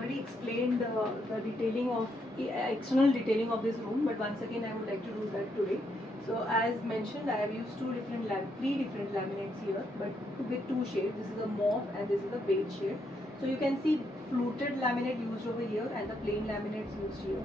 already explained the detailing of external detailing of this room, but once again I would like to do that today. So as mentioned, I have used three different laminates here, but with two shades. This is a mauve and this is a beige shade. So you can see fluted laminate used over here and the plain laminates used here.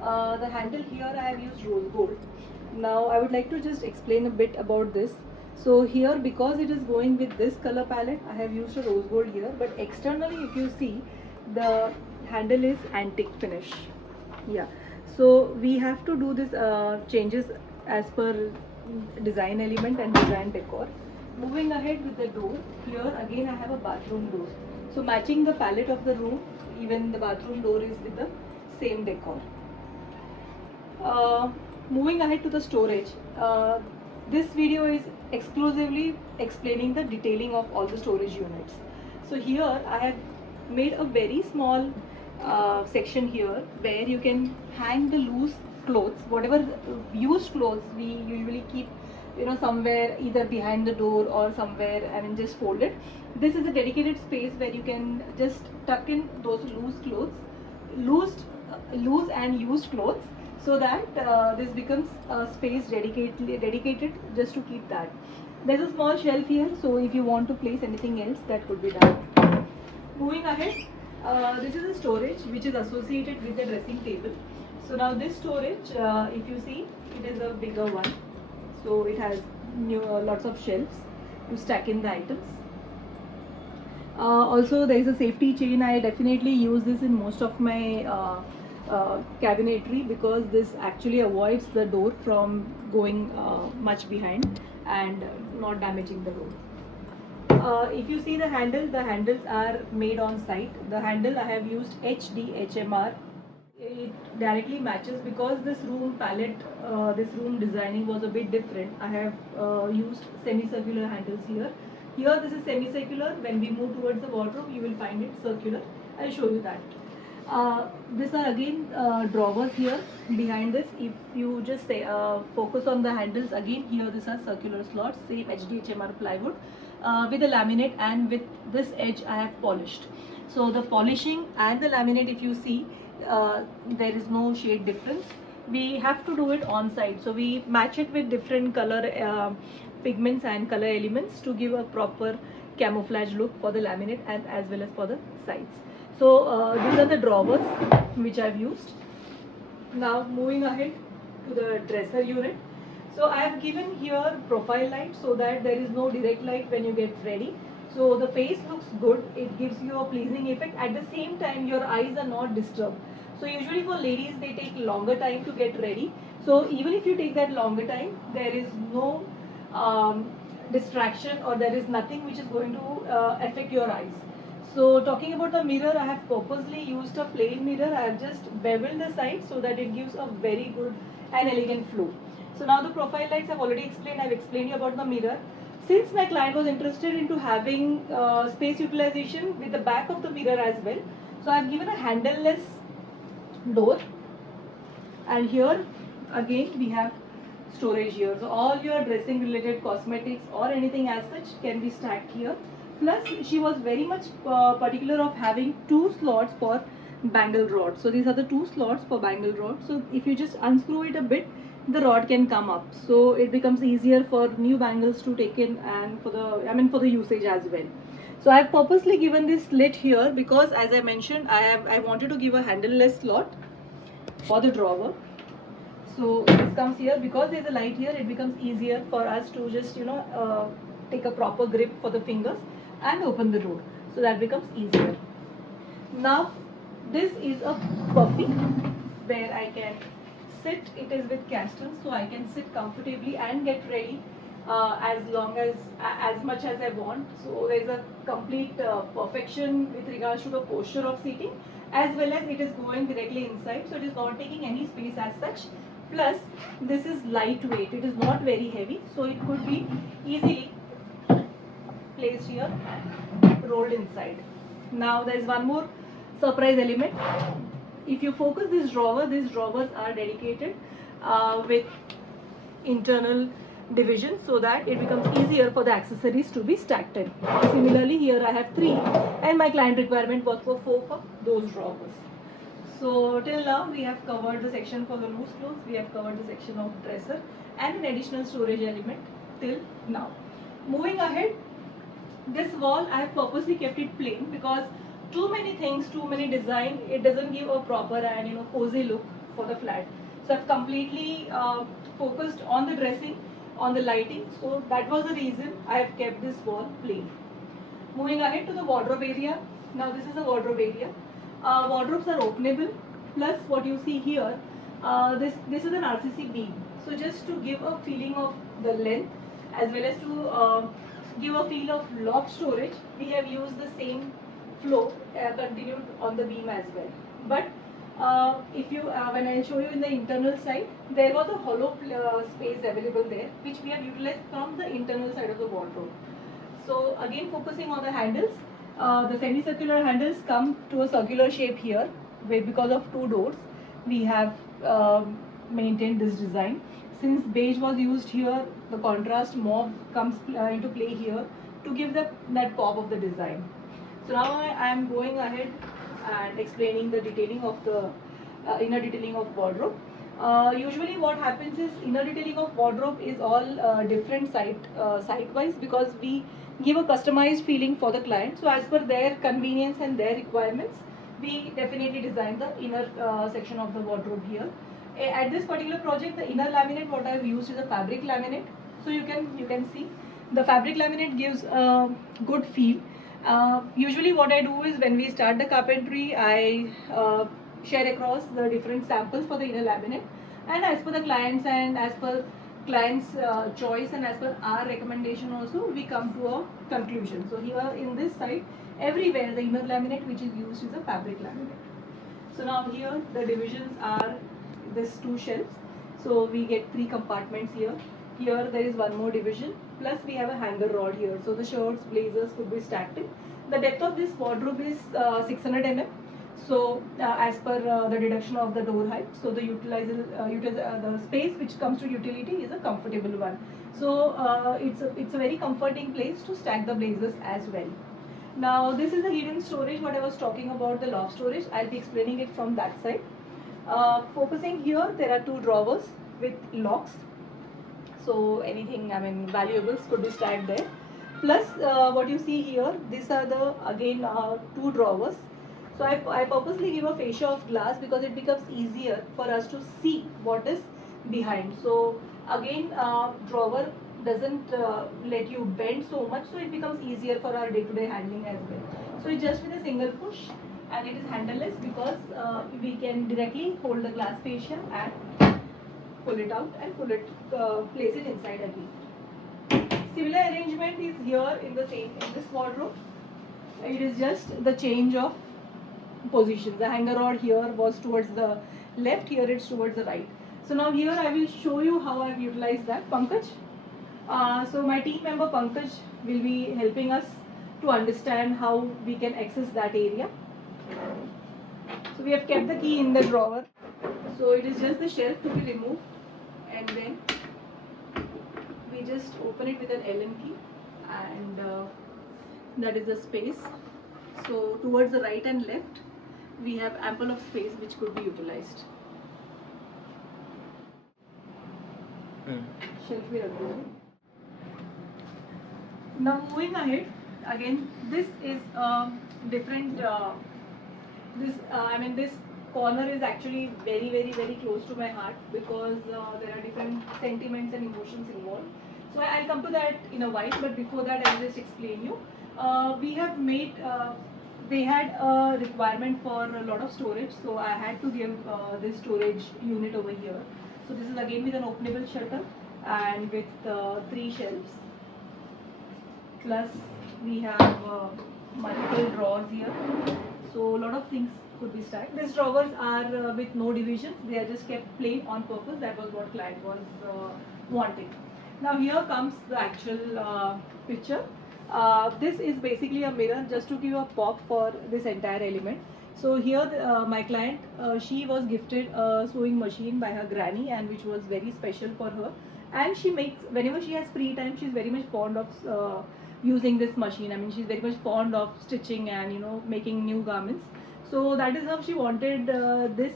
The handle here I have used rose gold. Now I would like to just explain a bit about this. So here, because it is going with this color palette, I have used a rose gold here, but externally if you see, the handle is antique finish. Yeah, so we have to do this changes as per design element and design decor. Moving ahead with the door, here again I have a bathroom door. So matching the palette of the room, even the bathroom door is with the same decor. Moving ahead to the storage, this video is exclusively explaining the detailing of all the storage units. So here I have made a very small section here where you can hang the loose clothes, whatever used clothes we usually keep, somewhere either behind the door or somewhere, just fold it. This is a dedicated space where you can just tuck in those loose clothes, loose and used clothes, so that this becomes a space dedicated just to keep that. There's a small shelf here, so if you want to place anything else, that could be done. Moving ahead, this is a storage which is associated with the dressing table. So now this storage, if you see, it is a bigger one, so it has lots of shelves to stack in the items. Also, there is a safety chain. I definitely use this in most of my cabinetry, because this actually avoids the door from going much behind and not damaging the door. If you see the handles are made on site. The handle I have used HDHMR. It directly matches, because this room palette, this room designing was a bit different. I have used semicircular handles here. Here this is semicircular. When we move towards the wardrobe, you will find it circular. I'll show you that. These are again drawers here behind this. If you just say focus on the handles again, here these are circular slots, same HDHMR plywood with a laminate, and with this edge I have polished. So the polishing and the laminate, if you see, there is no shade difference. We have to do it on site, so we match it with different color pigments and color elements to give a proper camouflage look for the laminate and as well as for the sides. So these are the drawers which I've used. Now moving ahead to the dresser unit. So I have given here profile light so that there is no direct light when you get ready. So the face looks good, it gives you a pleasing effect. At the same time, your eyes are not disturbed. So usually for ladies, they take longer time to get ready. So even if you take that longer time, there is no distraction, or there is nothing which is going to affect your eyes. So talking about the mirror, I have purposely used a plain mirror. I have just beveled the sides so that it gives a very good and elegant flow. So now the profile lights I've already explained. I've explained you about the mirror. Since my client was interested into having space utilization with the back of the mirror as well, so I've given a handleless door, and here again we have storage here. So all your dressing related cosmetics or anything as such can be stacked here. Plus she was very much particular of having two slots for bangle rod. So these are the two slots for bangle rod. So if you just unscrew it a bit, the rod can come up, so it becomes easier for new bangles to take in, and for the usage as well. So I have purposely given this slit here because, as I mentioned, I wanted to give a handleless slot for the drawer. So this comes here, because there is a light here, it becomes easier for us to just take a proper grip for the fingers and open the door. So that becomes easier. Now this is a puffy where I can sit. It is with castles, so I can sit comfortably and get ready as much as I want. So there is a complete perfection with regards to the posture of seating, as well as it is going directly inside, so it is not taking any space as such. Plus this is lightweight, it is not very heavy, so it could be easily placed here, rolled inside. Now there is one more surprise element. If you focus this drawer, these drawers are dedicated with internal division so that it becomes easier for the accessories to be stacked in. Similarly, here I have 3 and my client requirement was for 4 for those drawers. So till now we have covered the section for the loose clothes, we have covered the section of dresser and an additional storage element till now. Moving ahead, this wall I have purposely kept it plain because too many things, too many design, it doesn't give a proper and cozy look for the flat. So I've completely focused on the dressing, on the lighting. So that was the reason I have kept this wall plain. Moving ahead to the wardrobe area. Now this is the wardrobe area. Wardrobes are openable. Plus what you see here, this is an RCC beam. So just to give a feeling of the length as well as to give a feel of loft storage, we have used the same flow continued on the beam as well. But if you when I show you in the internal side, there was a hollow space available there, which we have utilized from the internal side of the wardrobe. So again, focusing on the handles, the semicircular handles come to a circular shape here, where because of 2 doors, we have maintained this design. Since beige was used here, the contrast mauve comes into play here to give that pop of the design. So now I am going ahead and explaining the detailing of the inner detailing of wardrobe. Usually what happens is inner detailing of wardrobe is all different site-wise because we give a customized feeling for the client. So as per their convenience and their requirements, we definitely design the inner section of the wardrobe here. At this particular project, the inner laminate what I have used is a fabric laminate. So you can see the fabric laminate gives a good feel. Usually what I do is when we start the carpentry, I share across the different samples for the inner laminate, and as per the clients and as per clients choice and as per our recommendation also, we come to a conclusion. So here in this side, everywhere the inner laminate which is used is a fabric laminate. So now here the divisions are this 2 shelves. So we get 3 compartments here. Here there is one more division, plus we have a hanger rod here. So the shirts, blazers could be stacked in. The depth of this wardrobe is 600 mm. So as per the deduction of the door height, so the the space which comes to utility is a comfortable one. So it's a very comforting place to stack the blazers as well. Now this is the hidden storage what I was talking about, the loft storage. I'll be explaining it from that side. Focusing here, there are 2 drawers with locks. So anything, valuables could be stacked there. Plus what you see here, these are the again 2 drawers. So I purposely give a fascia of glass because it becomes easier for us to see what is behind. So again drawer doesn't let you bend so much, so it becomes easier for our day-to-day handling as well. So it's just with a single push and it is handleless because we can directly hold the glass fascia and pull it out and place it inside again. Similar arrangement is here in this wardrobe. It is just the change of positions. The hanger rod here was towards the left, here it's towards the right. So now here I will show you how I've utilized that. Pankaj. So my team member Pankaj will be helping us to understand how we can access that area. So we have kept the key in the drawer. So it is just the shelf to be removed, and then we just open it with an Allen key, and that is the space. So towards the right and left, we have ample of space which could be utilized. Shelf we remove. Now moving ahead, again this is different. This corner is actually very close to my heart because there are different sentiments and emotions involved. So I'll come to that in a while, but before that I'll just explain you. We have made, they had a requirement for a lot of storage, so I had to give this storage unit over here. So this is again with an openable shutter and with 3 shelves. Plus we have multiple drawers here. So a lot of things could be stacked. These drawers are with no divisions. They are just kept plain on purpose. That was what client was wanting. Now here comes the actual picture. This is basically a mirror just to give a pop for this entire element. So here my client, she was gifted a sewing machine by her granny, and which was very special for her. and she makes, whenever she has free time, she's very much fond of using this machine. I mean, she's very much fond of stitching and making new garments. So that is how she wanted this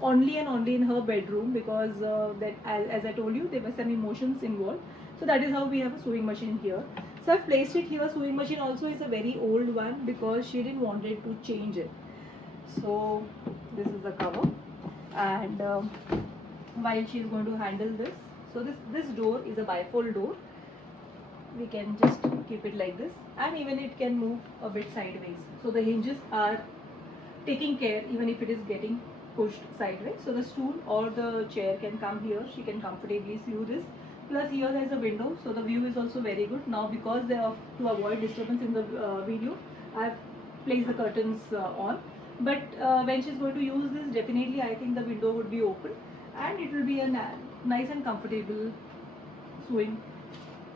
only and only in her bedroom, because that, as I told you, there were some emotions involved. So that is how we have a sewing machine here. So I've placed it here. Sewing machine also is a very old one because she didn't want it to change it. So this is the cover, and while she is going to handle this, so this door is a bifold door. We can just keep it like this, and even it can move a bit sideways. So the hinges are taking care even if it is getting pushed sideways. So the stool or the chair can come here. She can comfortably sew this. Plus here there is a window, so the view is also very good. Now because they are, to avoid disturbance in the video, I have placed the curtains on. But when she is going to use this, definitely I think the window would be open, and it will be a nice and comfortable sewing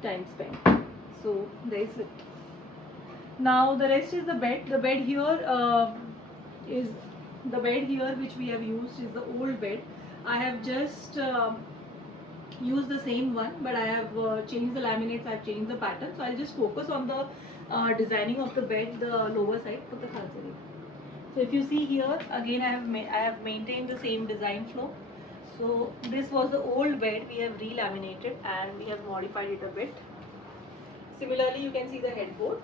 time spent. So there is it. Now the rest is the bed. The bed here is the bed here which we have used is the old bed. I have just used the same one, but I have changed the laminates. I have changed the pattern. So I'll just focus on the designing of the bed, the lower side. Put the khansari. So if you see here again, I have maintained the same design flow. So this was the old bed. We have re-laminated and we have modified it a bit. Similarly, you can see the headboard.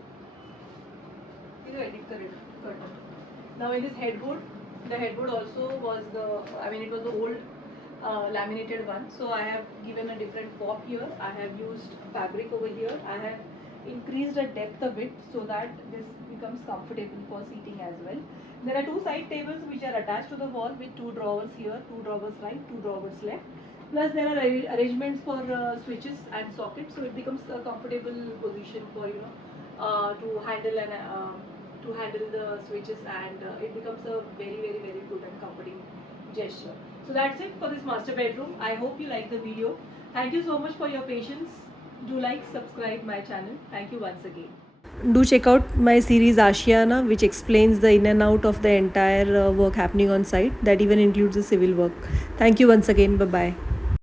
Now in this headboard, the headboard also was it was the old laminated one. So I have given a different pop here. I have used fabric over here. I have increased the depth a bit so that this becomes comfortable for seating as well. There are two side tables which are attached to the wall with two drawers here, two drawers right, two drawers left. Plus there are arrangements for switches and sockets, so it becomes a comfortable position for to handle the switches, and it becomes a very very very good and comforting gesture. So that's it for this master bedroom. I hope you like the video. Thank you so much for your patience. Do like, subscribe my channel. Thank you once again. Do check out my series Ashiana, which explains the in and out of the entire work happening on site. That even includes the civil work. Thank you once again. Bye bye.